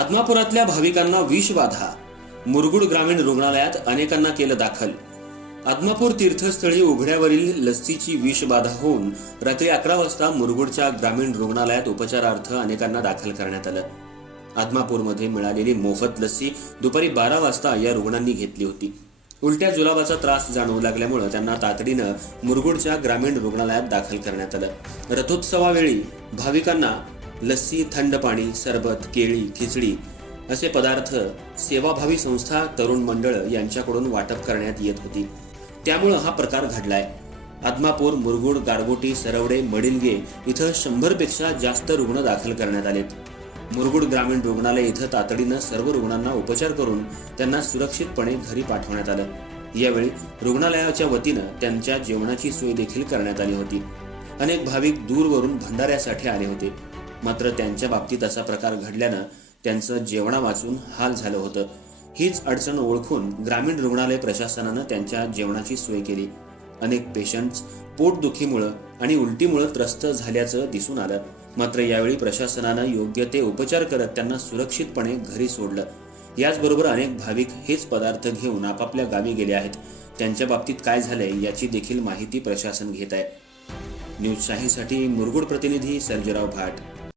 आदमापुरातल्या भाविकांना विषबाधा, मुरगुड ग्रामीण रुग्णालयात अनेकांना केलं दाखल। आदमापूर तीर्थस्थळी उघड्यावरील लस्सीची विषबाधा होऊन रात्री 11 वाजता मुरगुडच्या ग्रामीण रुग्णालयात उपचारार्थ अनेकांना दाखल करण्यात आलं। आदमापूरमध्ये मिळालेली मोफत लस्सी दुपारी 12 वाजता या रुग्णांनी घेतली होती। उलट्या जुलाबाचा त्रास जाणवू लागल्यामुळे त्यांना तातडीनं मुरगुडच्या ग्रामीण रुग्णालयात दाखल करण्यात आलं। रथोत्सवावेळी भाविकांना लस्सी, थंड पाणी, सरबत, केळी, खिचडी असे पदार्थ सेवाभावी संस्था, तरुण मंडळ यांच्याकडून वाटप करण्यात येत होती। त्यामुळे हा प्रकार घडलाय। आदमापूर, मुरगुड, गारगोटी, सरवडे, मडिलगे इथं 100 पेक्षा जास्त रुग्ण दाखल करण्यात आलेत। मुरगुड ग्रामीण रुग्णालय इथं तातडीनं सर्व रुग्णांना उपचार करून त्यांना सुरक्षितपणे घरी पाठवण्यात आलं। यावेळी रुग्णालयाच्या वतीनं त्यांच्या जेवणाची सोय देखील करण्यात आली होती। अनेक भाविक दूरवरून भंडाऱ्यासाठी आले होते, मात्र त्यांच्या बाबतीत असा प्रकार घडल्यानं त्यांचं जेवणा वाचून हाल झालं होतं। हीच अडचण ओळखून ग्रामीण रुग्णालय प्रशासनानं त्यांच्या जेवणाची सोय केली। अनेक पेशंट्स पोटदुखीमुळे आणि उलटीमुळे त्रस्त झाल्याचं दिसून आलं, मात्र यावेळी प्रशासनानं योग्य ते उपचार करत त्यांना सुरक्षितपणे घरी सोडलं। याचबरोबर अनेक भाविक हेच पदार्थ घेऊन आपापल्या गावी गेले आहेत। त्यांच्या बाबतीत काय झालंय याची देखील माहिती प्रशासन घेत आहे। न्यूज शाहीसाठी मुरगुड प्रतिनिधी सर्जेराव भाट।